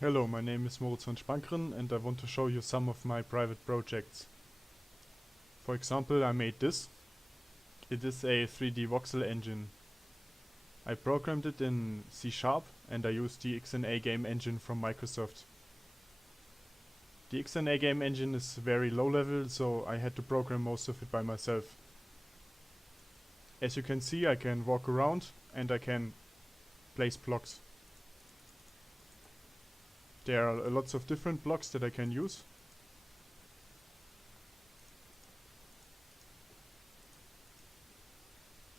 Hello, my name is Moritz von Spankeren and I want to show you some of my private projects. For example, I made this. It is a 3D voxel engine. I programmed it in C# and I used the XNA game engine from Microsoft. The XNA game engine is very low level, so I had to program most of it by myself. As you can see, I can walk around and I can place blocks. There are lots of different blocks that I can use.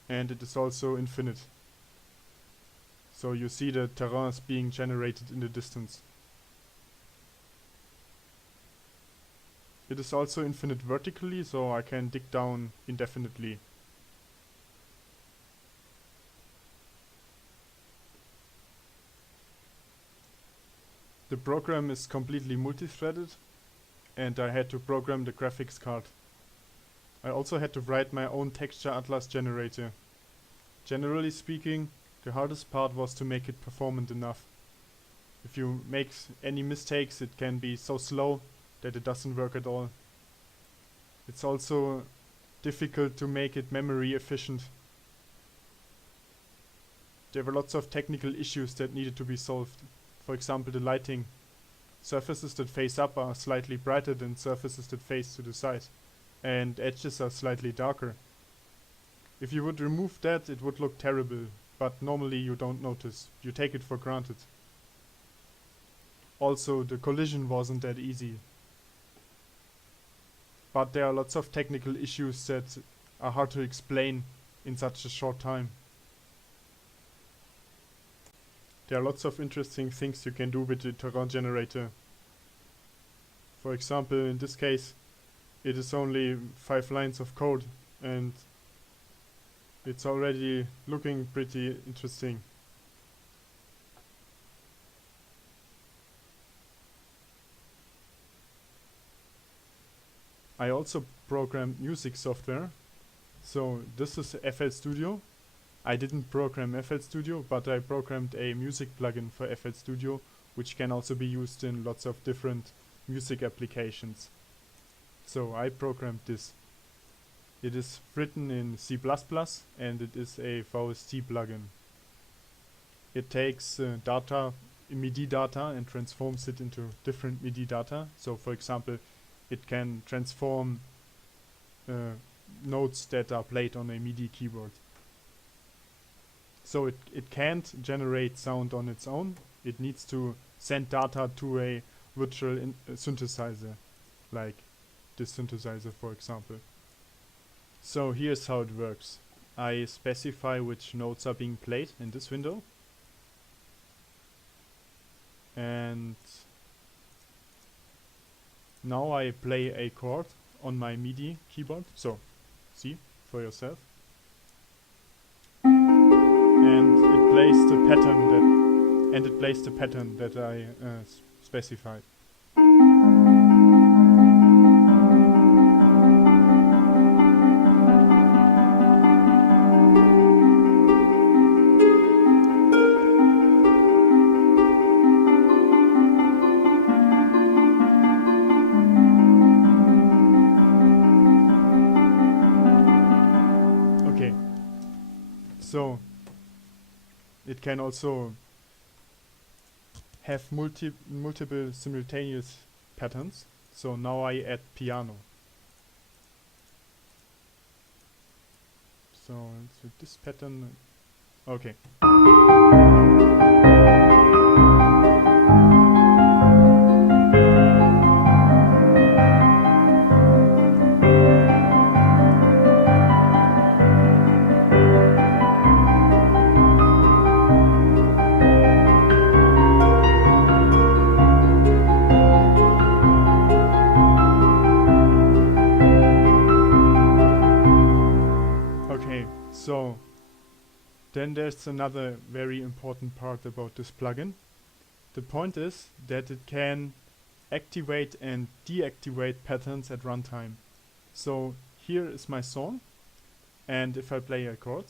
And it is also infinite. So you see the terrains being generated in the distance. It is also infinite vertically, so I can dig down indefinitely. The program is completely multi-threaded and I had to program the graphics card. I also had to write my own texture atlas generator. Generally speaking, the hardest part was to make it performant enough. If you make any mistakes, it can be so slow that it doesn't work at all. It's also difficult to make it memory efficient. There were lots of technical issues that needed to be solved. For example, the lighting. Surfaces that face up are slightly brighter than surfaces that face to the side, and edges are slightly darker. If you would remove that, it would look terrible, but normally you don't notice. You take it for granted. Also, the collision wasn't that easy. But there are lots of technical issues that are hard to explain in such a short time. There are lots of interesting things you can do with the terrain generator. For example, in this case, it is only 5 lines of code and it's already looking pretty interesting. I also programmed music software. So this is FL Studio. I didn't program FL Studio, but I programmed a music plugin for FL Studio, which can also be used in lots of different music applications. So I programmed this. It is written in C++ and it is a VST plugin. It takes data, MIDI data, and transforms it into different MIDI data. So for example, it can transform notes that are played on a MIDI keyboard. So it can't generate sound on its own. It needs to send data to a virtual synthesizer, like this synthesizer for example. So here's how it works. I specify which notes are being played in this window. And now I play a chord on my MIDI keyboard. So see for yourself. And it plays the pattern that I specified. Okay, so it can also have multiple simultaneous patterns. So now I add piano. So it's with this pattern. Okay. So then there's another very important part about this plugin. The point is that it can activate and deactivate patterns at runtime. So here is my song, and if I play a chord,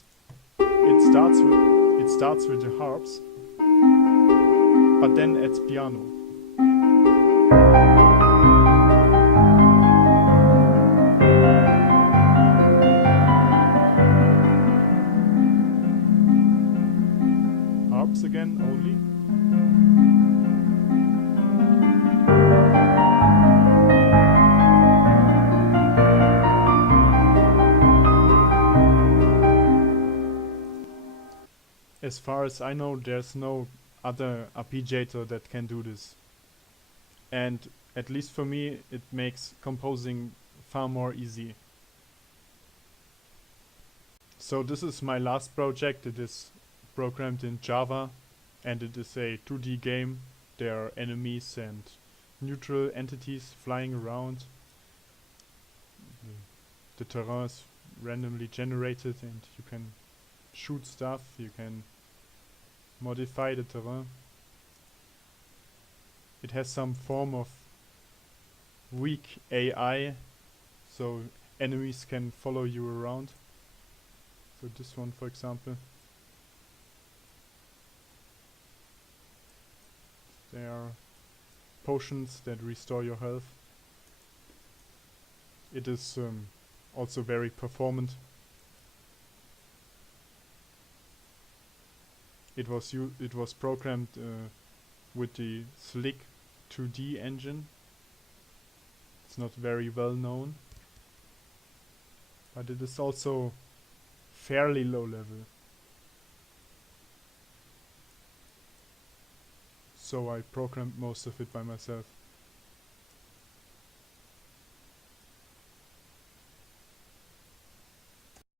it starts with the harps, but then adds piano. again only. As far as I know, there's no other arpeggiator that can do this. And at least for me, it makes composing far more easy. So this is my last project. It is programmed in Java, and it is a 2D game. There are enemies and neutral entities flying around. The terrain is randomly generated, and you can shoot stuff, you can modify the terrain. It has some form of weak AI, so enemies can follow you around. So this one, for example. There are potions that restore your health. It is also very performant. It was programmed with the Slick 2D engine. It's not very well known, but it is also fairly low level. So I programmed most of it by myself.